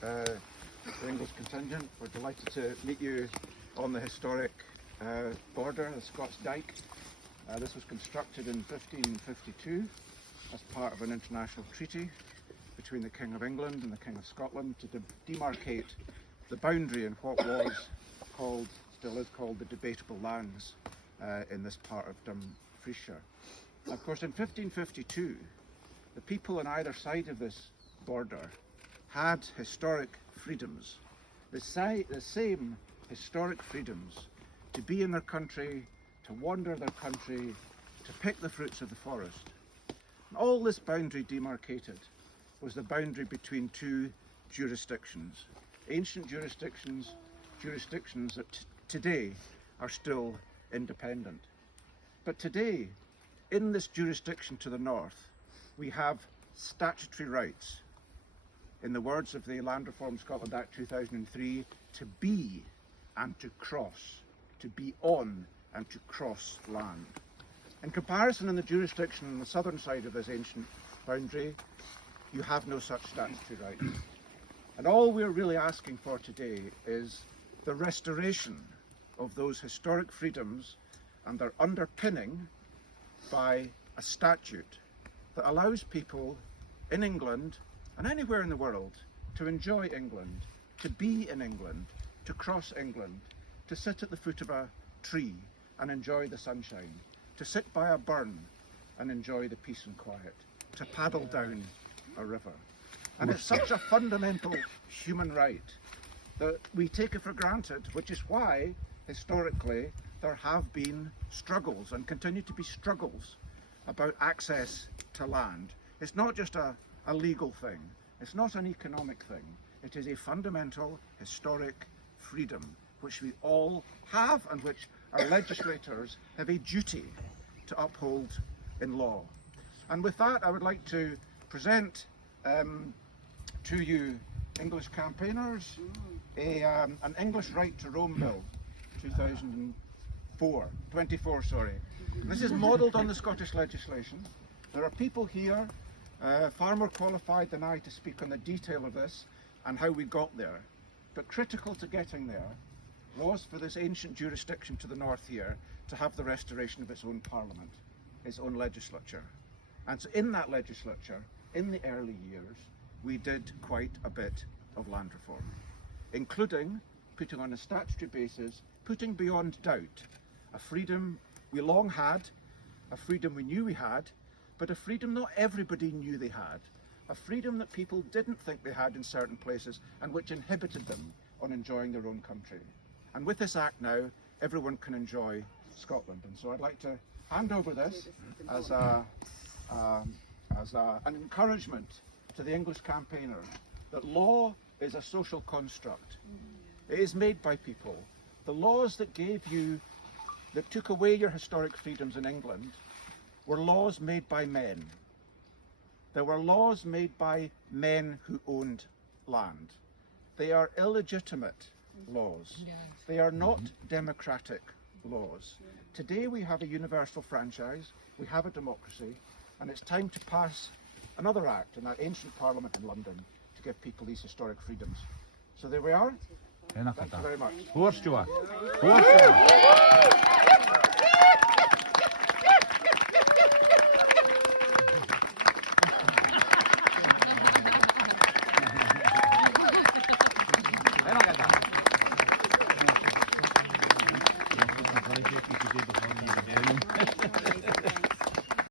the English contingent. We're delighted to meet you on the historic border, the Scots Dyke. This was constructed in 1552 as part of an international treaty between the King of England and the King of Scotland to demarcate the boundary in what was called, still is called, the debatable lands in this part of Dumfriesshire. Of course, in 1552, the people on either side of this border had historic freedoms, the same historic freedoms to be in their country, to wander their country, to pick the fruits of the forest. And all this boundary demarcated was the boundary between two jurisdictions, ancient jurisdictions that today are still independent. But today, in this jurisdiction to the north, we have statutory rights, in the words of the Land Reform Scotland Act 2003, to be and to cross, to be on and to cross land. In comparison, in the jurisdiction on the southern side of this ancient boundary, you have no such statutory rights. And all we're really asking for today is the restoration of those historic freedoms and their underpinning by a statute that allows people in England and anywhere in the world to enjoy England, to be in England, to cross England, to sit at the foot of a tree and enjoy the sunshine, to sit by a burn and enjoy the peace and quiet, to paddle down a river. And it's such a fundamental human right that we take it for granted, which is why historically there have been struggles and continue to be struggles about access to land. It's not just a legal thing, it's not an economic thing, it is a fundamental historic freedom which we all have and which our legislators have a duty to uphold in law. And with that, I would like to present to you English campaigners an English Right2Roam Bill 24, sorry. This is modelled on the Scottish legislation. There are people here far more qualified than I to speak on the detail of this and how we got there. But critical to getting there was for this ancient jurisdiction to the north here to have the restoration of its own parliament, its own legislature. And so in that legislature, in the early years, we did quite a bit of land reform, including putting on a statutory basis, putting beyond doubt a freedom we long had, a freedom we knew we had, but a freedom not everybody knew they had, a freedom that people didn't think they had in certain places and which inhibited them on enjoying their own country. And with this act now, everyone can enjoy Scotland. And so I'd like to hand over this as an encouragement to the English campaigners that law is a social construct. It is made by people. The laws that that took away your historic freedoms in England were laws made by men. There were laws made by men who owned land. They are illegitimate laws. Yes. They are not democratic laws. Today we have a universal franchise, we have a democracy, and it's time to pass another act in that ancient parliament in London to give people these historic freedoms. So there we are. Thank you very much. Thank you.